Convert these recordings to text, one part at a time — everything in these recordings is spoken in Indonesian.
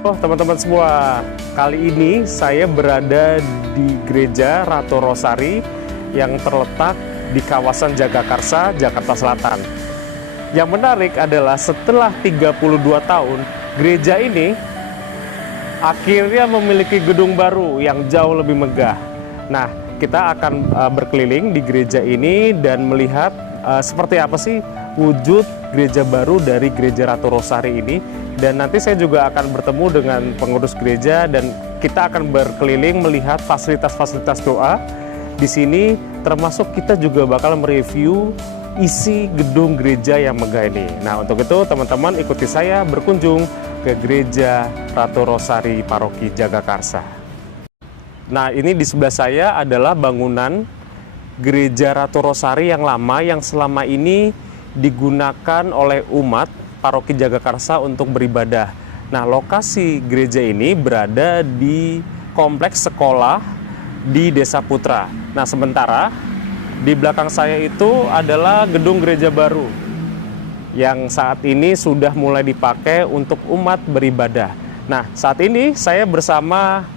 Oh teman-teman semua, kali ini saya berada di Gereja Ratu Rosari yang terletak di kawasan Jagakarsa, Jakarta Selatan. Yang menarik adalah setelah 32 tahun, gereja ini akhirnya memiliki gedung baru yang jauh lebih megah. Nah, kita akan berkeliling di gereja ini dan melihat seperti apa sih wujud gereja baru dari Gereja Ratu Rosari ini. Dan nanti saya juga akan bertemu dengan pengurus gereja dan kita akan berkeliling melihat fasilitas-fasilitas doa. Di sini termasuk kita juga bakal mereview isi gedung gereja yang megah ini. Nah, untuk itu teman-teman ikuti saya berkunjung ke Gereja Ratu Rosari Paroki Jagakarsa. Nah, ini di sebelah saya adalah bangunan Gereja Ratu Rosari yang lama yang selama ini digunakan oleh umat Paroki Jagakarsa untuk beribadah. Nah, lokasi gereja ini berada di kompleks sekolah di Desa Putra. Nah, sementara di belakang saya itu adalah gedung gereja baru yang saat ini sudah mulai dipakai untuk umat beribadah. Nah, saat ini saya bersama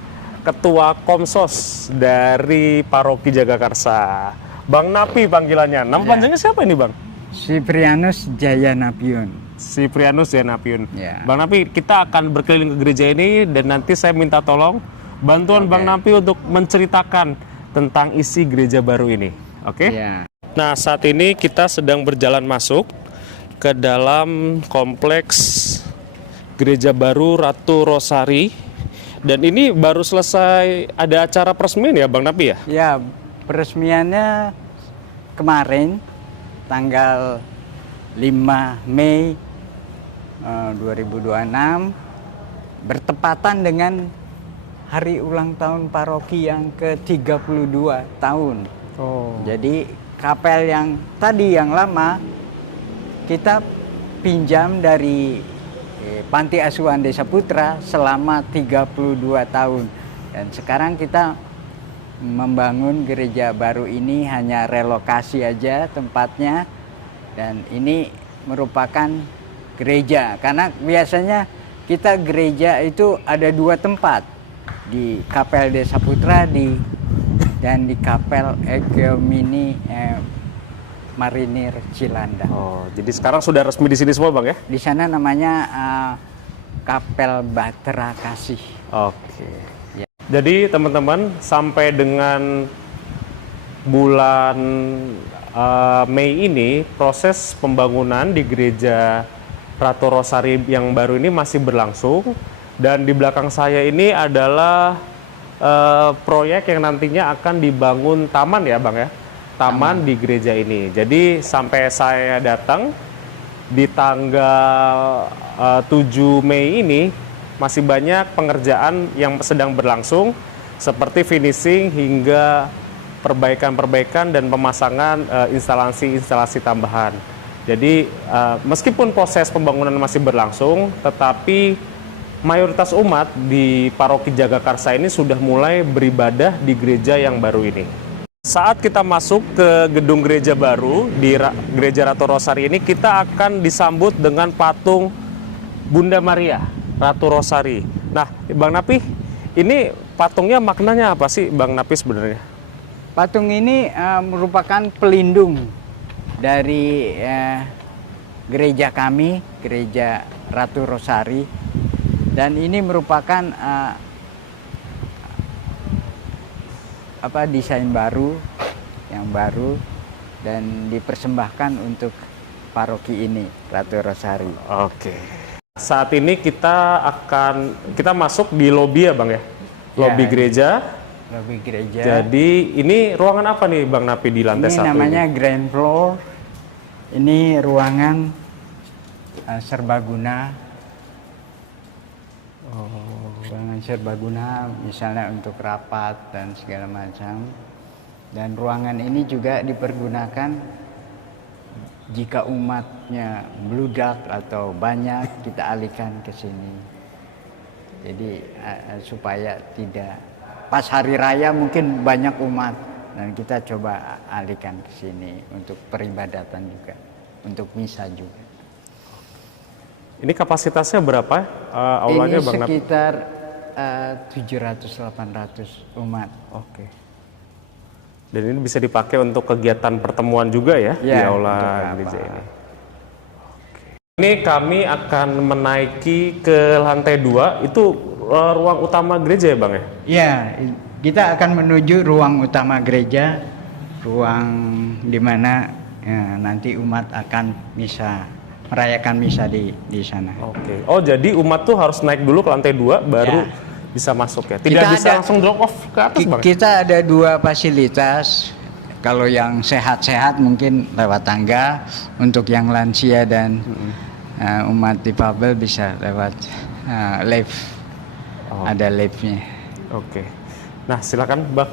Ketua Komsos dari Paroki Jagakarsa, Bang Napi panggilannya. Nama panjangnya siapa ini, Bang? Siprianus Jayanapiun. Siprianus Jayanapiun. Ya. Bang Napi, kita akan berkeliling ke gereja ini dan nanti saya minta tolong bantuan Bang Napi untuk menceritakan tentang isi gereja baru ini. Oke? Ya. Nah, saat ini kita sedang berjalan masuk ke dalam kompleks Gereja Baru Ratu Rosari. Dan ini baru selesai ada acara peresmian ya, Bang Napi ya? Ya, peresmiannya kemarin tanggal 5 Mei 2026 bertepatan dengan hari ulang tahun paroki yang ke-32 tahun. Oh. Jadi kapel yang tadi yang lama kita pinjam dari Panti Asuhan Desa Putra selama 32 tahun. Dan sekarang kita membangun gereja baru ini hanya relokasi aja tempatnya. Dan ini merupakan gereja. Karena biasanya kita gereja itu ada dua tempat. Di Kapel Desa Putra dan di Kapel Egemini Marinir Cilandak. Oh, jadi sekarang sudah resmi di sini semua, Bang ya? Di sana namanya Kapel Bahtera Kasih. Oke. Ya. Jadi teman-teman, sampai dengan bulan Mei ini proses pembangunan di Gereja Ratu Rosari yang baru ini masih berlangsung. Dan di belakang saya ini adalah proyek yang nantinya akan dibangun taman ya, Bang ya? Taman di gereja ini. Jadi sampai saya datang di tanggal 7 Mei ini masih banyak pengerjaan yang sedang berlangsung seperti finishing hingga perbaikan-perbaikan dan pemasangan instalasi-instalasi tambahan. Jadi meskipun proses pembangunan masih berlangsung, tetapi mayoritas umat di Paroki Jagakarsa ini sudah mulai beribadah di gereja yang baru ini. Saat kita masuk ke gedung gereja baru di Gereja Ratu Rosari ini, kita akan disambut dengan patung Bunda Maria Ratu Rosari. Nah, Bang Napi, ini patungnya maknanya apa sih, Bang Napi sebenarnya? Patung ini merupakan pelindung dari gereja kami, Gereja Ratu Rosari. Dan ini merupakan desain baru, yang baru dan dipersembahkan untuk paroki ini, Ratu Rosari. Oke. Saat ini kita masuk di lobi ya, Bang ya? Lobi gereja. Lobi gereja. Jadi ini ruangan apa nih, Bang Napi, di lantai Ini 1 namanya ini? ground floor. Ini ruangan serbaguna. Ruangan serbaguna misalnya untuk rapat dan segala macam. Dan ruangan ini juga dipergunakan jika umatnya bludak atau banyak, kita alihkan ke sini. Jadi supaya tidak pas hari raya mungkin banyak umat dan kita coba alihkan ke sini untuk peribadatan juga, untuk misa juga. Ini kapasitasnya berapa aulanya Ini Bang Napi? sekitar 700-800 umat. Oke. Dan ini bisa dipakai untuk kegiatan pertemuan juga ya, di Ya, aula untuk apa? gereja ini. Ini kami akan menaiki ke lantai 2, itu ruang utama gereja ya Bang ya? Ya, kita akan menuju ruang utama gereja, ruang di mana nanti umat akan merayakan misa di sana. Oke. Oh, jadi umat tuh harus naik dulu ke lantai 2 baru bisa masuk ya. Tidak Kita bisa ada- langsung drop off ke atas Bang. Kita ada 2 fasilitas. Kalau yang sehat-sehat mungkin lewat tangga, untuk yang lansia dan umat difabel bisa lewat lift. Oh. Ada liftnya. Oke. Nah, silakan Bang.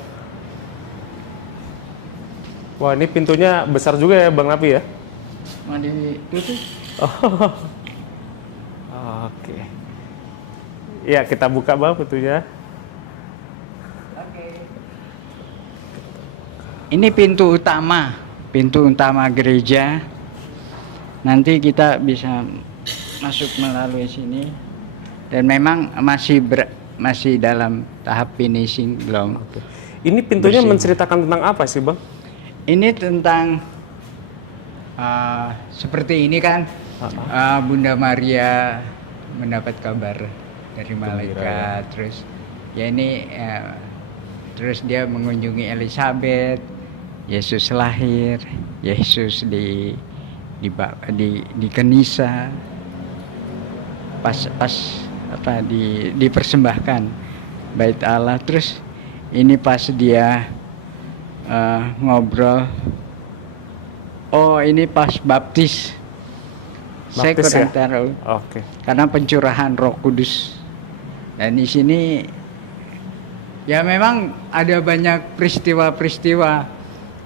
Wah, ini pintunya besar juga ya Bang Napi ya? Mau ditutup? Oke. Ya, kita buka Bang pintunya. Ini pintu utama gereja. Nanti kita bisa masuk melalui sini. Dan memang masih dalam tahap finishing belum. Ini pintunya Bersih. menceritakan tentang apa sih Bang? Ini tentang seperti ini kan, Bunda Maria mendapat kabar dari malaikat, terus ya ini terus dia mengunjungi Elizabeth, Yesus lahir, Yesus dikenisa, pas dipersembahkan bait Allah, terus ini pas dia ngobrol. Oh, ini pas baptis. Saya Baptis kurang ya? tahu. Oke. Karena pencurahan Roh Kudus. Dan di sini ya memang ada banyak peristiwa-peristiwa.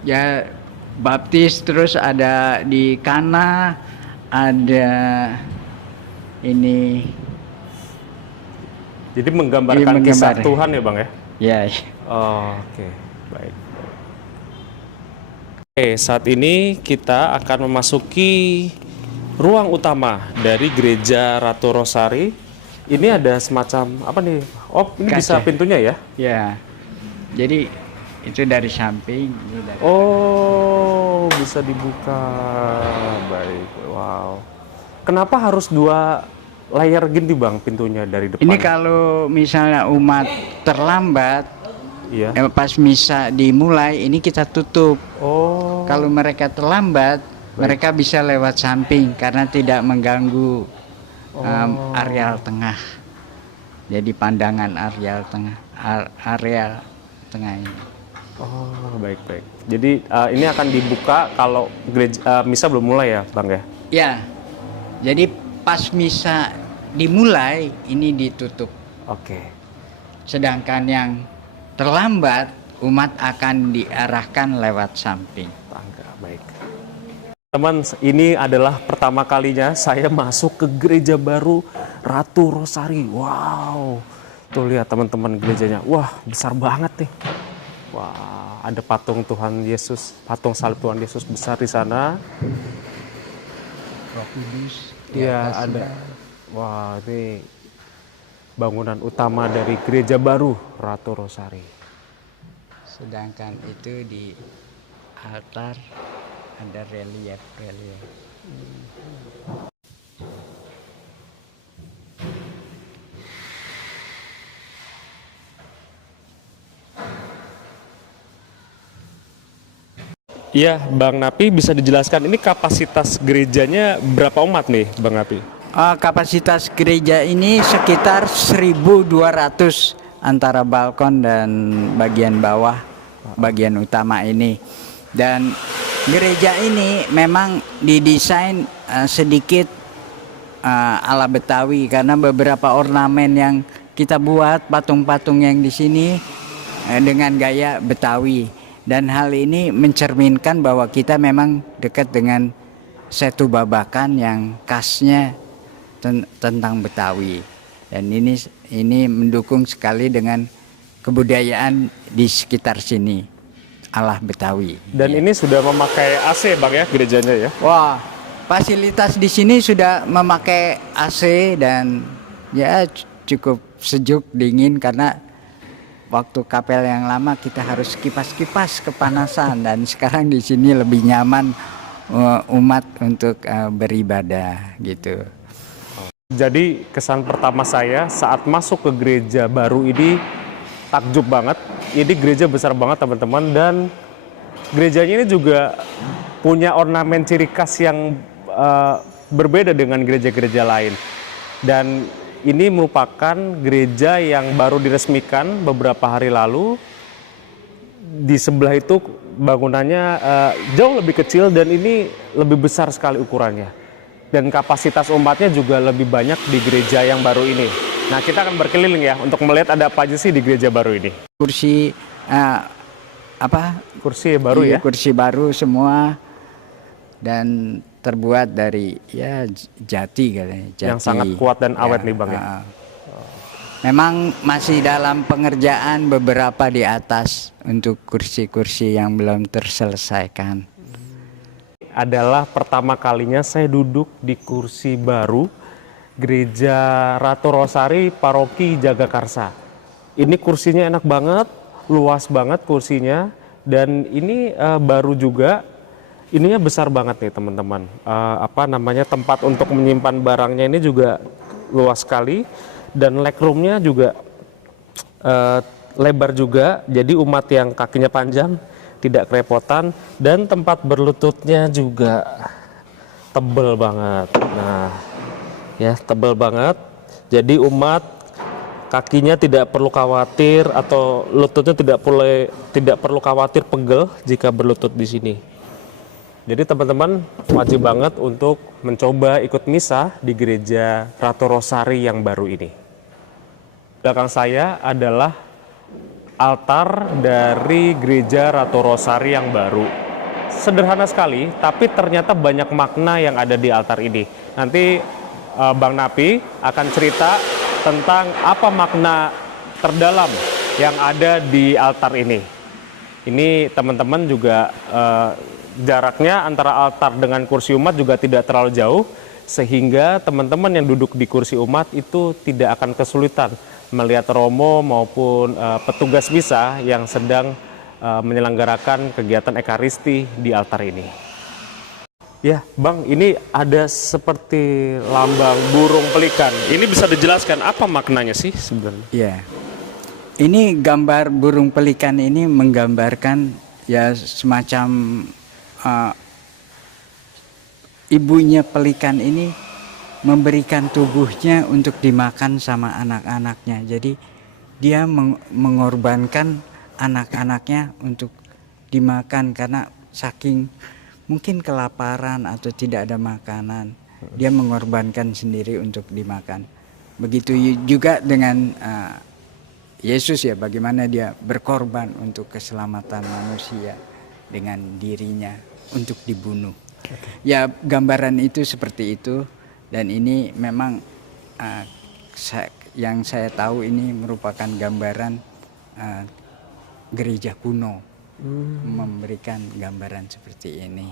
Ya baptis, terus ada di Kana, ada ini. Jadi menggambarkan Iya, kisah menggambar. Tuhan ya Bang ya? Ya, Oke, baik. Oke, saat ini kita akan memasuki ruang utama dari Gereja Ratu Rosari. Ini ada semacam apa nih? Oh, ini bisa Kaca. pintunya ya? ya. Jadi itu dari samping, ini dari Oh, bisa dibuka. Baik, wow. Kenapa harus 2 layer gini Bang pintunya dari depan? Ini kalau misalnya umat terlambat, Iya. pas misa dimulai, ini kita tutup. Oh. Kalau mereka terlambat, mereka bisa lewat samping karena tidak mengganggu areal tengah. Jadi pandangan areal tengah, area tengah ini. Oh, baik-baik. Jadi ini akan dibuka kalau gereja misa belum mulai ya, Bang ya? Ya, jadi pas misa dimulai, ini ditutup. Oke. Sedangkan yang terlambat, umat akan diarahkan lewat samping. Tangga, baik. Teman, ini adalah pertama kalinya saya masuk ke gereja baru Ratu Rosari. Wow. Tuh lihat teman-teman gerejanya. Wah, besar banget nih. Wah, ada patung Tuhan Yesus, patung salib Tuhan Yesus besar di sana. Roh Kudus. Iya, ada. Wah, ini bangunan utama dari gereja baru Ratu Rosari. Sedangkan itu di altar ada relief. Iya, Bang Napi bisa dijelaskan ini kapasitas gerejanya berapa umat nih, Bang Napi? Kapasitas gereja ini sekitar 1.200 antara balkon dan bagian bawah, bagian utama ini. Dan gereja ini memang didesain sedikit ala Betawi karena beberapa ornamen yang kita buat, patung-patung yang di sini dengan gaya Betawi. Dan hal ini mencerminkan bahwa kita memang dekat dengan Setu Babakan yang khasnya tentang Betawi. Dan ini mendukung sekali dengan kebudayaan di sekitar sini, ala Betawi. Dan Ya. ini sudah memakai AC, Bang ya, gerejanya ya? Wah, fasilitas di sini sudah memakai AC dan ya cukup sejuk dingin karena waktu kapel yang lama kita harus kipas-kipas kepanasan dan sekarang di sini lebih nyaman umat untuk beribadah gitu. Jadi kesan pertama saya saat masuk ke gereja baru ini takjub banget. Ini gereja besar banget teman-teman, dan gerejanya ini juga punya ornamen ciri khas yang berbeda dengan gereja-gereja lain. Dan ini merupakan gereja yang baru diresmikan beberapa hari lalu. Di sebelah itu bangunannya jauh lebih kecil dan ini lebih besar sekali ukurannya. Dan kapasitas umatnya juga lebih banyak di gereja yang baru ini. Nah, kita akan berkeliling ya untuk melihat ada apa aja sih di gereja baru ini. Kursi Kursi baru ya? Kursi baru semua dan terbuat dari ya jati kali. Jati. Yang sangat kuat dan awet nih Bang ya. Memang masih dalam pengerjaan beberapa di atas untuk kursi-kursi yang belum terselesaikan. Adalah pertama kalinya saya duduk di kursi baru Gereja Ratu Rosari Paroki Jagakarsa. Ini kursinya enak banget, luas banget kursinya, dan ini baru juga. Ininya besar banget nih teman-teman. Tempat untuk menyimpan barangnya ini juga luas sekali, dan legroomnya juga lebar juga. Jadi umat yang kakinya panjang tidak kerepotan, dan tempat berlututnya juga tebel banget. Nah, ya tebel banget. Jadi umat kakinya tidak perlu khawatir atau lututnya tidak perlu khawatir pegel jika berlutut di sini. Jadi teman-teman wajib banget untuk mencoba ikut misa di gereja Ratu Rosari yang baru ini. Belakang saya adalah altar dari gereja Ratu Rosari yang baru. Sederhana sekali, tapi ternyata banyak makna yang ada di altar ini. Nanti Bang Napi akan cerita tentang apa makna terdalam yang ada di altar ini. Ini teman-teman juga jaraknya antara altar dengan kursi umat juga tidak terlalu jauh, sehingga teman-teman yang duduk di kursi umat itu tidak akan kesulitan melihat romo maupun petugas misa yang sedang menyelenggarakan kegiatan ekaristi di altar ini. Ya, Bang, ini ada seperti lambang burung pelikan. Ini bisa dijelaskan apa maknanya sih sebenarnya? Ya, ini gambar burung pelikan ini menggambarkan ya semacam ibunya pelikan ini memberikan tubuhnya untuk dimakan sama anak-anaknya. Jadi dia mengorbankan anak-anaknya untuk dimakan karena saking mungkin kelaparan atau tidak ada makanan. Dia mengorbankan sendiri untuk dimakan. Begitu juga dengan Yesus ya, bagaimana dia berkorban untuk keselamatan manusia dengan dirinya untuk dibunuh. Ya, gambaran itu seperti itu, dan ini memang yang saya tahu ini merupakan gambaran gereja kuno memberikan gambaran seperti ini.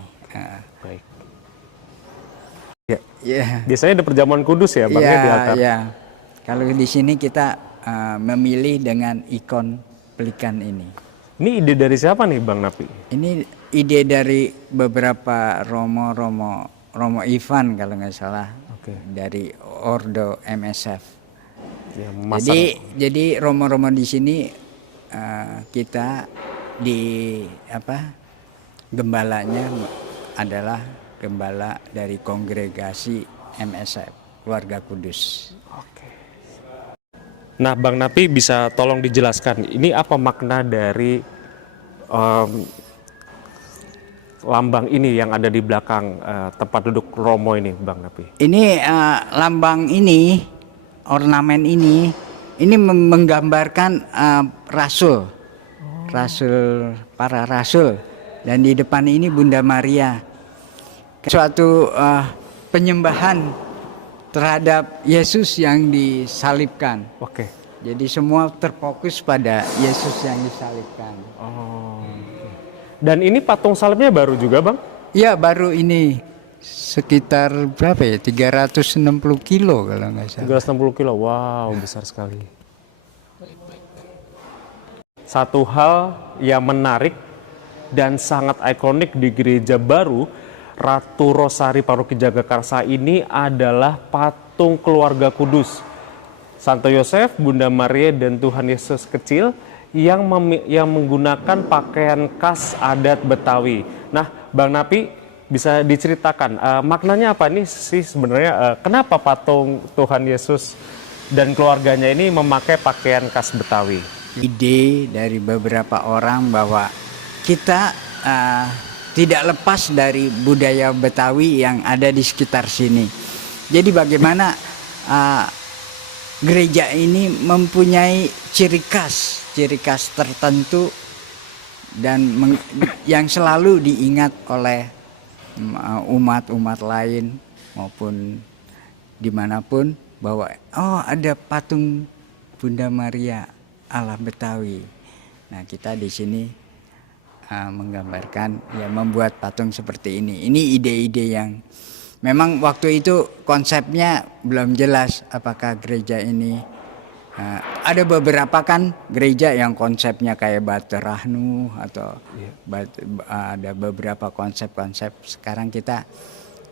Baik. Ya. Biasanya ada perjamuan kudus ya, Bang, di altar. Ya. Kalau di sini kita memilih dengan ikon pelikan ini. Ini ide dari siapa nih, Bang Napi? Ini ide dari beberapa romo Ivan kalau nggak salah, dari Ordo MSF. Ya, jadi romo-romo di sini kita gembalanya adalah gembala dari kongregasi MSF Keluarga Kudus. Nah, Bang Napi bisa tolong dijelaskan ini apa makna dari lambang ini yang ada di belakang tempat duduk romo ini, Bang Napi? Ini lambang ini, ornamen ini menggambarkan para rasul, dan di depan ini Bunda Maria. Suatu penyembahan terhadap Yesus yang disalibkan. Jadi semua terfokus pada Yesus yang disalibkan. Dan ini patung salibnya baru juga, Bang? Iya, baru ini. sekitar berapa ya? 360 kilo kalau nggak salah. 360 kilo, wow, besar sekali. Satu hal yang menarik dan sangat ikonik di gereja baru Ratu Rosari Paroki Jagakarsa ini adalah patung keluarga kudus. Santo Yosef, Bunda Maria, dan Tuhan Yesus kecil yang menggunakan pakaian khas adat Betawi. Nah, Bang Napi, bisa diceritakan maknanya apa nih sih sebenarnya, kenapa patung Tuhan Yesus dan keluarganya ini memakai pakaian khas Betawi? Ide dari beberapa orang bahwa kita tidak lepas dari budaya Betawi yang ada di sekitar sini. Jadi bagaimana gereja ini mempunyai ciri khas tertentu dan yang selalu diingat oleh umat-umat lain maupun dimanapun, bahwa oh, ada patung Bunda Maria ala Betawi. Nah, kita di sini menggambarkan, ya, membuat patung seperti ini. Ini ide-ide yang memang waktu itu konsepnya belum jelas apakah gereja ini ada beberapa kan gereja yang konsepnya kayak Baterahnu atau ada beberapa konsep-konsep. Sekarang kita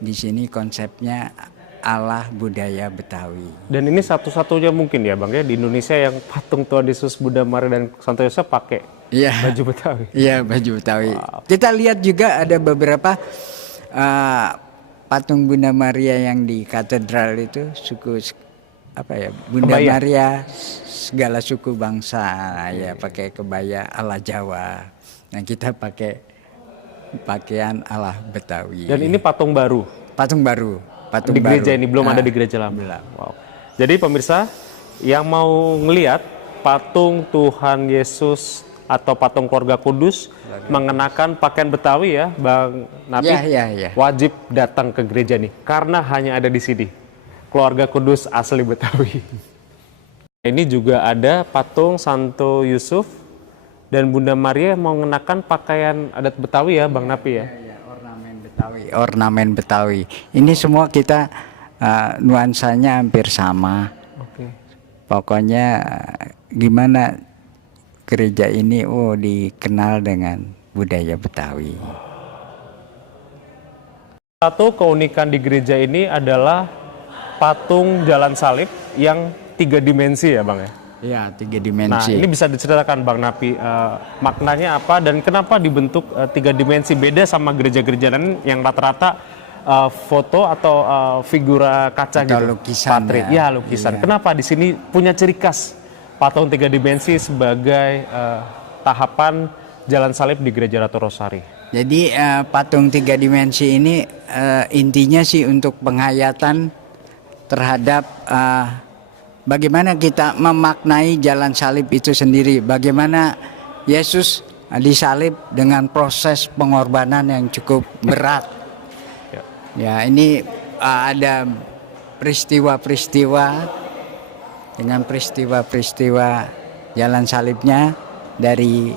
di sini konsepnya ala budaya Betawi. Dan ini satu-satunya mungkin ya Bang ya di Indonesia yang patung Tuhan Yesus, Bunda Maria, dan Santo Yosef pakai baju Betawi. Iya, baju Betawi. Wow. Kita lihat juga ada beberapa patung Bunda Maria yang di katedral itu suku Bunda kebaya. Maria segala suku bangsa, ya pakai kebaya ala Jawa. Nah, kita pakai pakaian ala Betawi. Dan ini patung baru. Patung baru. Patung di gereja baru. Ini belum ada di gereja lama. Wow. Jadi pemirsa yang mau ngelihat patung Tuhan Yesus atau patung keluarga kudus mengenakan pakaian Betawi ya Bang Napi, wajib datang ke gereja nih karena hanya ada di sini. Keluarga kudus asli Betawi. Ini juga ada patung Santo Yusuf dan Bunda Maria mau mengenakan pakaian adat Betawi ya Bang Napi ya. Ornamen Betawi. Ini semua kita nuansanya hampir sama. Oke. Pokoknya gimana gereja ini dikenal dengan budaya Betawi. Satu keunikan di gereja ini adalah patung Jalan Salib yang 3 dimensi ya Bang ya? Iya, 3 dimensi. Nah, ini bisa diceritakan Bang Napi, maknanya apa dan kenapa dibentuk 3 dimensi, beda sama gereja-gereja lain yang rata-rata foto atau figura kaca gitu. Lukisan. Lukisan. Iya. Kenapa di sini punya ciri khas patung 3 dimensi sebagai tahapan Jalan Salib di Gereja Ratu Rosari? Jadi patung 3 dimensi ini intinya sih untuk penghayatan terhadap bagaimana kita memaknai jalan salib itu sendiri. Bagaimana Yesus disalib dengan proses pengorbanan yang cukup berat. Ya, ini ada peristiwa-peristiwa dengan peristiwa-peristiwa jalan salibnya dari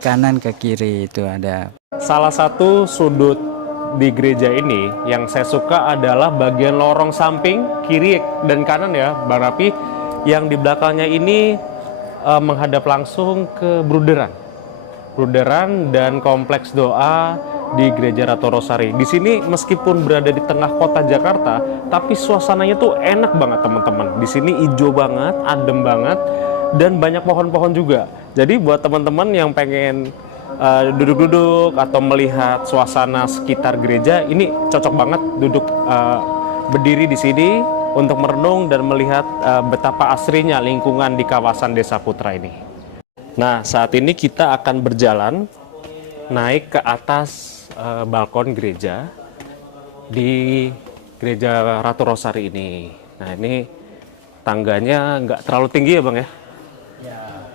kanan ke kiri itu ada. Salah satu sudut di gereja ini yang saya suka adalah bagian lorong samping kiri dan kanan ya Bang Napi, yang di belakangnya ini menghadap langsung ke Bruderan dan kompleks doa di Gereja Ratu Rosari. Di sini meskipun berada di tengah kota Jakarta, tapi suasananya tuh enak banget teman-teman. Di sini hijau banget, adem banget, dan banyak pohon-pohon juga. Jadi buat teman-teman yang pengen duduk-duduk atau melihat suasana sekitar gereja, ini cocok banget duduk berdiri di sini untuk merenung dan melihat betapa asrinya lingkungan di kawasan Desa Putra ini. Nah, saat ini kita akan berjalan naik ke atas balkon gereja di Gereja Ratu Rosari ini. Nah, ini tangganya nggak terlalu tinggi ya Bang ya?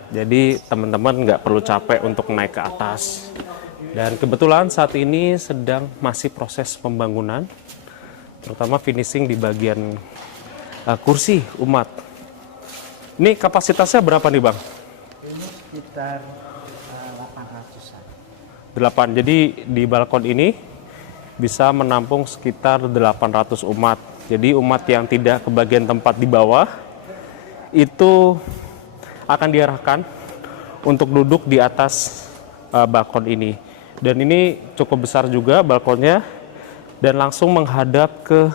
Jadi teman-teman nggak perlu capek untuk naik ke atas. Dan kebetulan saat ini sedang masih proses pembangunan, terutama finishing di bagian kursi umat. Ini kapasitasnya berapa nih Bang? Ini sekitar 800-an. 8. Jadi di balkon ini bisa menampung sekitar 800 umat. Jadi umat yang tidak kebagian tempat di bawah itu akan diarahkan untuk duduk di atas balkon ini. Dan ini cukup besar juga balkonnya dan langsung menghadap ke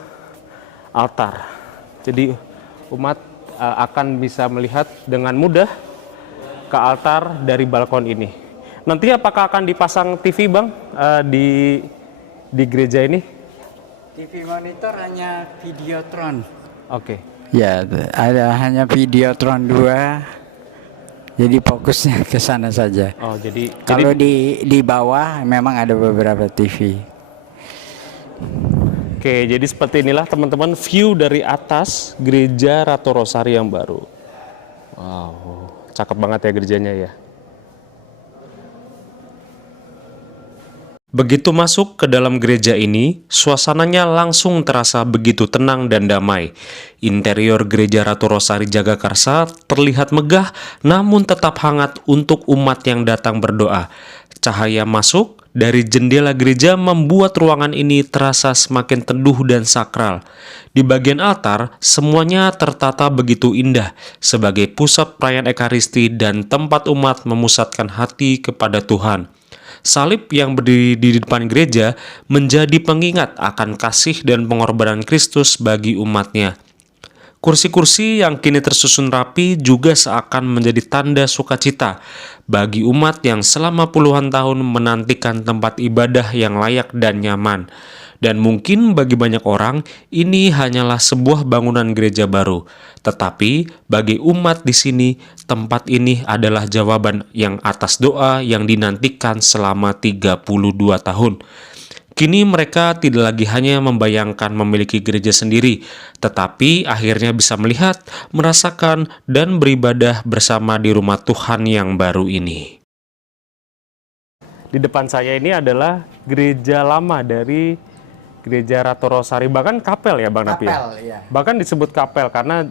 altar. Jadi umat akan bisa melihat dengan mudah ke altar dari balkon ini. Nanti apakah akan dipasang TV, Bang, di gereja ini? TV monitor hanya Videotron. Oke. Ya, ada hanya Videotron 2. Jadi fokusnya ke sana saja. Oh, jadi Kalau di bawah memang ada beberapa TV. Oke, jadi seperti inilah teman-teman view dari atas gereja Ratu Rosari yang baru. Wow, cakep banget ya gerejanya ya. Begitu masuk ke dalam gereja ini, suasananya langsung terasa begitu tenang dan damai. Interior gereja Ratu Rosari Jagakarsa terlihat megah, namun tetap hangat untuk umat yang datang berdoa. Cahaya masuk dari jendela gereja membuat ruangan ini terasa semakin teduh dan sakral. Di bagian altar, semuanya tertata begitu indah sebagai pusat perayaan Ekaristi dan tempat umat memusatkan hati kepada Tuhan. Salib yang berdiri di depan gereja menjadi pengingat akan kasih dan pengorbanan Kristus bagi umatnya. Kursi-kursi yang kini tersusun rapi juga seakan menjadi tanda sukacita bagi umat yang selama puluhan tahun menantikan tempat ibadah yang layak dan nyaman. Dan mungkin bagi banyak orang, ini hanyalah sebuah bangunan gereja baru. Tetapi bagi umat di sini, tempat ini adalah jawaban yang atas doa yang dinantikan selama 32 tahun. Kini mereka tidak lagi hanya membayangkan memiliki gereja sendiri, tetapi akhirnya bisa melihat, merasakan, dan beribadah bersama di rumah Tuhan yang baru ini. Di depan saya ini adalah gereja lama dari Gereja Ratu Rosari, bahkan kapel ya Bang Napi? Kapel, ya. Bahkan disebut kapel karena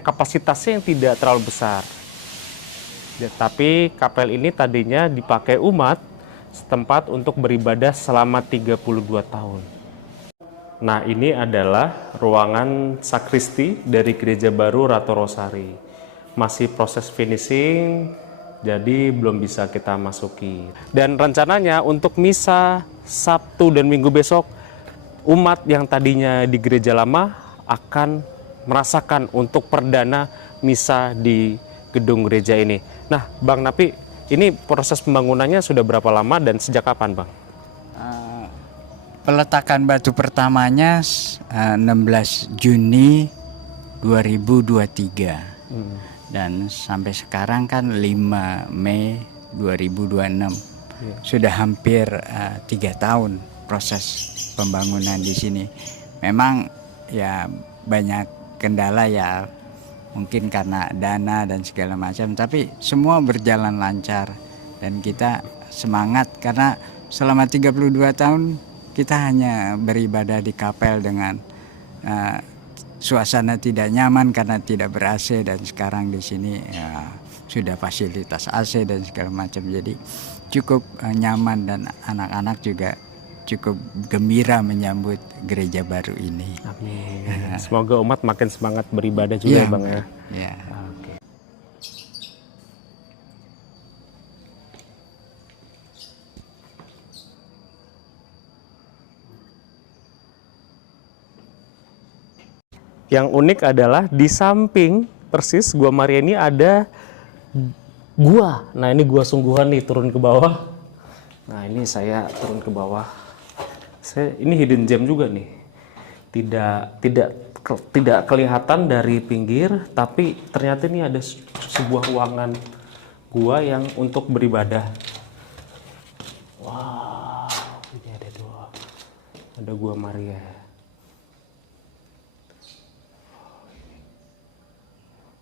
kapasitasnya yang tidak terlalu besar. Tapi kapel ini tadinya dipakai umat setempat untuk beribadah selama 32 tahun. Nah, ini adalah ruangan sakristi dari Gereja Baru Ratu Rosari. Masih proses finishing, jadi belum bisa kita masuki. Dan rencananya untuk misa Sabtu dan Minggu besok, umat yang tadinya di gereja lama akan merasakan untuk perdana misa di gedung gereja ini. Nah, Bang Napi, ini proses pembangunannya sudah berapa lama dan sejak kapan, Bang? Peletakan batu pertamanya 16 Juni 2023. Dan sampai sekarang kan 5 Mei 2026. Sudah hampir 3 tahun proses pembangunan di sini. Memang ya banyak kendala ya, mungkin karena dana dan segala macam, tapi semua berjalan lancar dan kita semangat karena selama 32 tahun kita hanya beribadah di kapel dengan suasana tidak nyaman karena tidak ber-AC, dan sekarang di sini ya sudah fasilitas AC dan segala macam, jadi cukup nyaman dan anak-anak juga cukup gembira menyambut gereja baru ini. Amin. Semoga umat makin semangat beribadah juga ya Bang ya. Ya. Oke. Yang unik adalah di samping persis Gua Maria ini ada gua. Nah, ini gua sungguhan nih, turun ke bawah. Nah, ini saya turun ke bawah. Ini hidden gem juga nih. Tidak kelihatan dari pinggir, tapi ternyata ini ada sebuah ruangan gua yang untuk beribadah. Wow, ini ada gua Maria.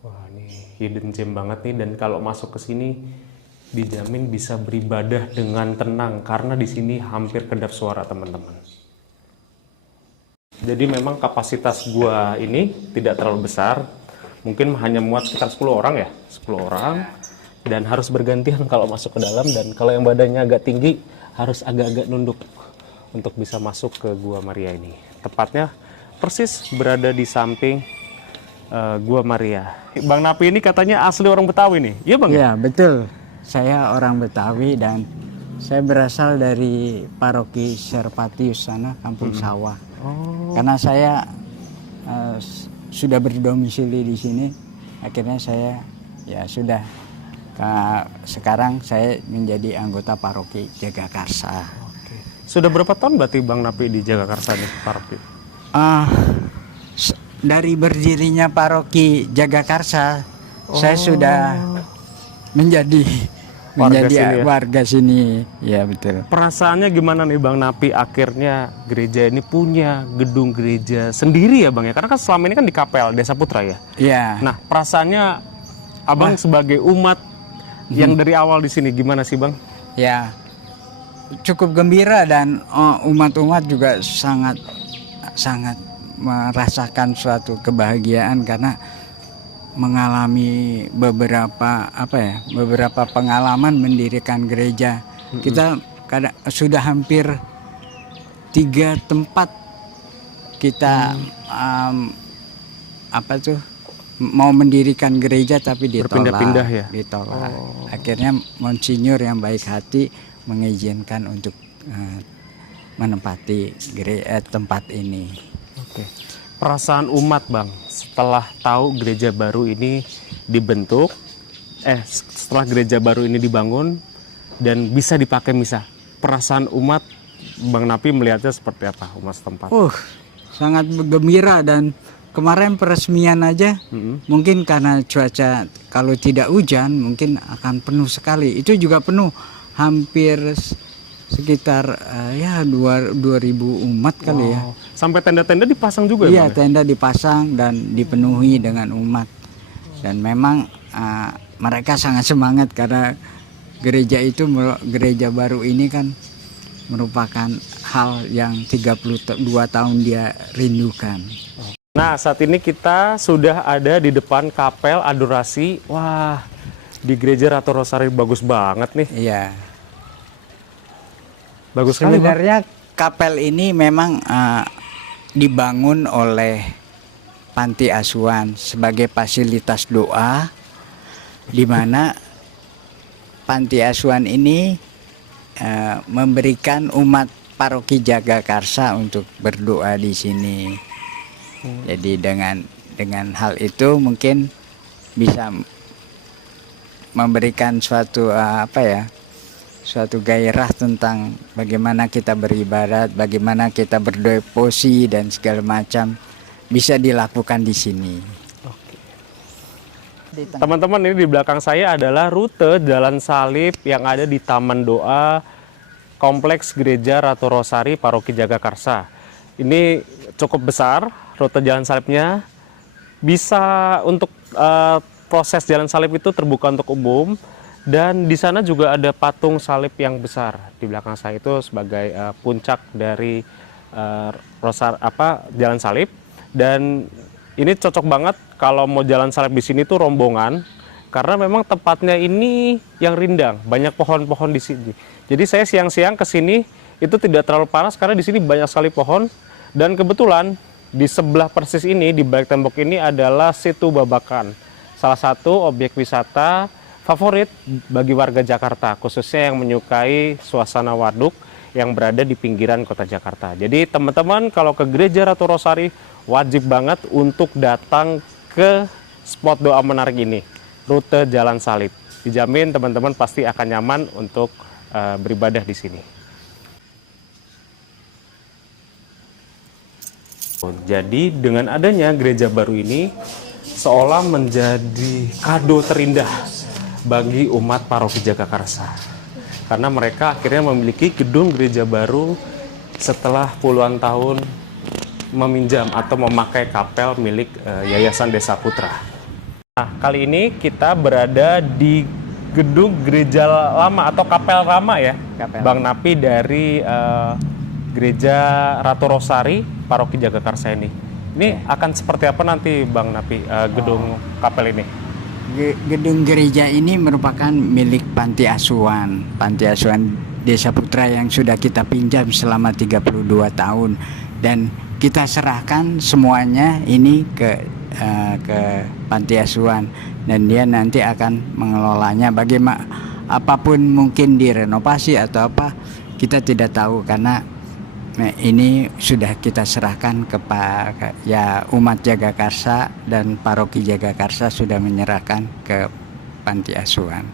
Wah, ini hidden gem banget nih, dan kalau masuk ke sini dijamin bisa beribadah dengan tenang karena di sini hampir kedap suara teman-teman. Jadi memang kapasitas gua ini tidak terlalu besar, mungkin hanya muat sekitar 10 orang ya, 10 orang, dan harus bergantian kalau masuk ke dalam, dan kalau yang badannya agak tinggi harus agak-agak nunduk. untuk bisa masuk ke Gua Maria ini. Tepatnya persis berada di samping Gua Maria. Bang Napi ini katanya asli orang Betawi nih, iya Bang? Iya, betul. Saya orang Betawi dan saya berasal dari paroki Serpatius sana, Kampung Sawah. Oh. Karena saya sudah berdomisili di sini, akhirnya saya ya sudah sekarang saya menjadi anggota paroki Jagakarsa. Oke. Sudah berapa tahun berarti Bang Napi di Jagakarsa nih paroki? Dari berdirinya paroki Jagakarsa, saya sudah menjadi warga sini. Ya betul. Perasaannya gimana nih Bang Napi akhirnya gereja ini punya gedung gereja sendiri ya Bang ya? Karena kan selama ini kan di Kapel Desa Putra ya. Iya. Nah perasaannya Abang sebagai umat yang dari awal di sini gimana sih Bang? Ya cukup gembira dan umat-umat juga sangat merasakan suatu kebahagiaan karena mengalami beberapa pengalaman mendirikan gereja. Kita sudah hampir 3 tempat kita mau mendirikan gereja tapi ditolak. Berpindah-pindah ya? Ditolak. Akhirnya Monsinyur yang baik hati mengizinkan untuk menempati tempat ini. Oke. Perasaan umat Bang setelah tahu gereja baru ini dibentuk, setelah gereja baru ini dibangun dan bisa dipakai misa, perasaan umat Bang Napi melihatnya seperti apa umat setempat? Sangat gembira dan kemarin peresmian aja mungkin karena cuaca kalau tidak hujan mungkin akan penuh sekali. Itu juga penuh hampir sekitar 2.000 umat kali ya. Sampai tenda-tenda dipasang juga ya? Iya, tenda dipasang dan dipenuhi dengan umat. Dan memang mereka sangat semangat karena gereja baru ini kan merupakan hal yang 32 tahun dia rindukan. Nah, saat ini kita sudah ada di depan Kapel Adorasi. Wah, di gereja Ratu Rosari bagus banget nih. Iya. Bagus sekali. Sebenarnya kapel ini memang dibangun oleh panti asuhan sebagai fasilitas doa, di mana panti asuhan ini memberikan umat paroki Jagakarsa untuk berdoa di sini. Jadi dengan hal itu mungkin bisa memberikan suatu suatu gairah tentang bagaimana kita beribadat, bagaimana kita berdevosi dan segala macam bisa dilakukan di sini. Teman-teman, ini di belakang saya adalah rute jalan salib yang ada di Taman Doa Kompleks Gereja Ratu Rosari Paroki Jagakarsa. Ini cukup besar rute jalan salibnya. Bisa untuk proses jalan salib itu terbuka untuk umum. Dan di sana juga ada patung salib yang besar di belakang saya itu sebagai puncak dari jalan salib. Dan ini cocok banget kalau mau jalan salib di sini tuh rombongan, karena memang tempatnya ini yang rindang, banyak pohon-pohon di sini. Jadi saya siang-siang ke sini itu tidak terlalu panas karena di sini banyak sekali pohon. Dan kebetulan di sebelah persis ini, di balik tembok ini adalah Situ Babakan, salah satu objek wisata favorit bagi warga Jakarta, khususnya yang menyukai suasana waduk yang berada di pinggiran kota Jakarta. Jadi teman-teman kalau ke Gereja Ratu Rosari wajib banget untuk datang ke spot doa menarik ini, rute Jalan Salib. Dijamin teman-teman pasti akan nyaman untuk beribadah di sini. Jadi dengan adanya gereja baru ini seolah menjadi kado terindah bagi umat paroki Jagakarsa, karena mereka akhirnya memiliki gedung gereja baru setelah puluhan tahun meminjam atau memakai kapel milik Yayasan Desa Putra. Nah, kali ini kita berada di gedung gereja lama atau kapel lama ya, Bang Napi, dari Gereja Ratu Rosari Paroki Jagakarsa ini. Ini akan seperti apa nanti Bang Napi gedung kapel ini? Gedung gereja ini merupakan milik panti asuhan Desa Putra yang sudah kita pinjam selama 32 tahun, dan kita serahkan semuanya ini ke panti asuhan, dan dia nanti akan mengelolanya. Bagaimana apapun mungkin direnovasi atau apa, kita tidak tahu karena ini sudah kita serahkan ya umat Jagakarsa, dan paroki Jagakarsa sudah menyerahkan ke panti asuhan.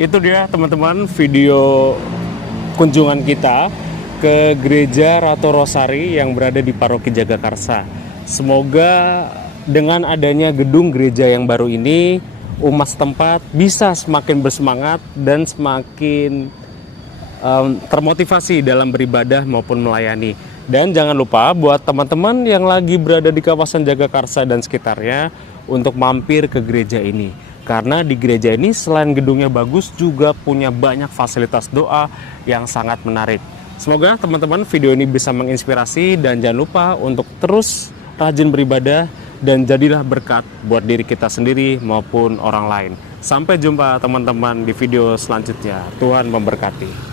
Itu dia teman-teman video kunjungan kita ke Gereja Ratu Rosari yang berada di Paroki Jagakarsa. Semoga dengan adanya gedung gereja yang baru ini, umat setempat bisa semakin bersemangat dan semakin termotivasi dalam beribadah maupun melayani. Dan jangan lupa buat teman-teman yang lagi berada di kawasan Jagakarsa dan sekitarnya untuk mampir ke gereja ini. Karena di gereja ini selain gedungnya bagus, juga punya banyak fasilitas doa yang sangat menarik. Semoga teman-teman video ini bisa menginspirasi, dan jangan lupa untuk terus rajin beribadah dan jadilah berkat buat diri kita sendiri maupun orang lain. Sampai jumpa teman-teman di video selanjutnya. Tuhan memberkati.